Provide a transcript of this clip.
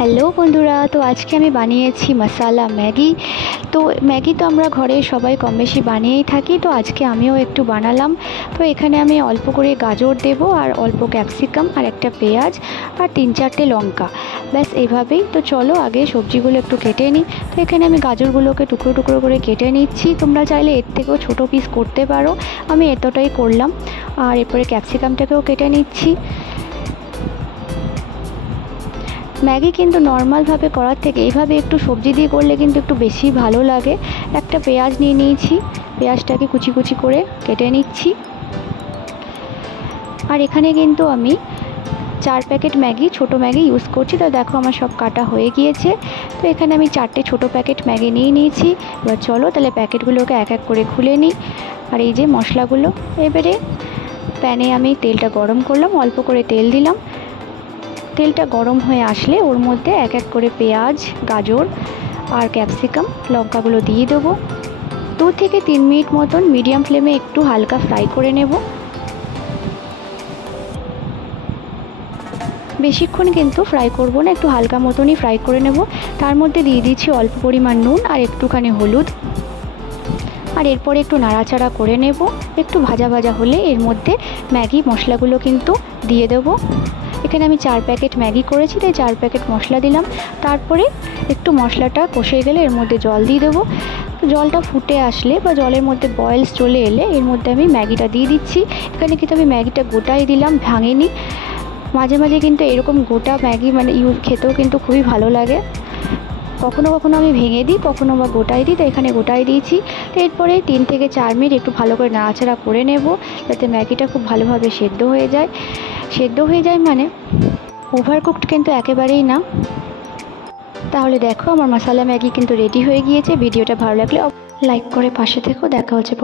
Hello বন্ধুরা, তো আজকে আমি বানিয়েছি মশালা ম্যাগি। তো ম্যাগি তো আমরা ঘরে সবাই কম বেশি বানিয়েই থাকি, তো আজকে আমিও একটু বানালাম। তো এখানে আমি অল্প করে গাজর দেব, আর অল্প ক্যাপসিকাম, আর একটা পেঁয়াজ, আর 3-4টে লঙ্কা, ব্যাস এইভাবেই। তো চলো আগে সবজিগুলো একটু কেটে নিই। তো এখানে আমি গাজরগুলোকে টুকরো টুকরো করে কেটে নিচ্ছি। তোমরা চাইলে এর থেকেও ছোটো পিস করতে পারো, আমি এতটাই করলাম। আর এরপরে ক্যাপসিকামটাকেও কেটে নিচ্ছি। ম্যাগি কিন্তু নর্মালভাবে করার থেকে এইভাবে একটু সবজি দিয়ে করলে কিন্তু একটু বেশি ভালো লাগে। একটা পেঁয়াজ নিয়ে নিয়েছি, পেঁয়াজটাকে কুচি কুচি করে কেটে নিচ্ছি। আর এখানে কিন্তু আমি 4 প্যাকেট ম্যাগি, ছোটো ম্যাগি ইউজ করছি। তো দেখো আমার সব কাটা হয়ে গিয়েছে। তো এখানে আমি 4টে ছোটো প্যাকেট ম্যাগি নিয়ে নিয়েছি। এবার চলো তাহলে প্যাকেটগুলোকে এক এক করে খুলে নিই। আর এই যে মশলাগুলো, এবারে প্যানে আমি তেলটা গরম করলাম, অল্প করে তেল দিলাম। তেলটা গরম হয়ে আসলে ওর মধ্যে এক এক করে পেঁয়াজ, গাজর আর ক্যাপসিকাম, লঙ্কাগুলো দিয়ে দেবো। 2 থেকে 3 মিনিট মতন মিডিয়াম ফ্লেমে একটু হালকা ফ্রাই করে নেব। বেশিক্ষণ কিন্তু ফ্রাই করব না, একটু হালকা মতনই ফ্রাই করে নেব। তার মধ্যে দিয়ে দিচ্ছি অল্প পরিমাণ নুন আর একটুখানি হলুদ। আর এরপরে একটু নাড়াচাড়া করে নেব। একটু ভাজা ভাজা হলে এর মধ্যে ম্যাগি মশলাগুলো কিন্তু দিয়ে দেবো। এখানে আমি 4 প্যাকেট ম্যাগি করেছি, তাই 4 প্যাকেট মশলা দিলাম। তারপরে একটু মশলাটা কষে গেলে এর মধ্যে জল দিয়ে দেবো। জলটা ফুটে আসলে বা জলের মধ্যে বয়েলস চলে এলে এর মধ্যে আমি ম্যাগিটা দিয়ে দিচ্ছি। এখানে কিন্তু আমি ম্যাগিটা গোটাই দিলাম, ভাঙিনি। মাঝে মাঝে কিন্তু এরকম গোটা ম্যাগি খেতেও কিন্তু খুবই ভালো লাগে। কখনো কখনো আমি ভেঙে দিই, কখনো বা গোটাই দিই, তো এখানে গোটাই দিয়েছি। তো এরপরে 3 থেকে 4 মিনিট একটু ভালো করে নাড়াচাড়া করে নেব, যাতে ম্যাগিটা খুব ভালোভাবে সেদ্ধ হয়ে যায়। সেদ্ধ হয়ে যায় মানে ওভারকুকড কিন্তু একেবারেই না। তাহলে দেখো আমার মশালা ম্যাগি কিন্তু রেডি হয়ে গিয়েছে। ভিডিওটা ভালো লাগলে লাইক করে পাশে থেকো। দেখা হচ্ছে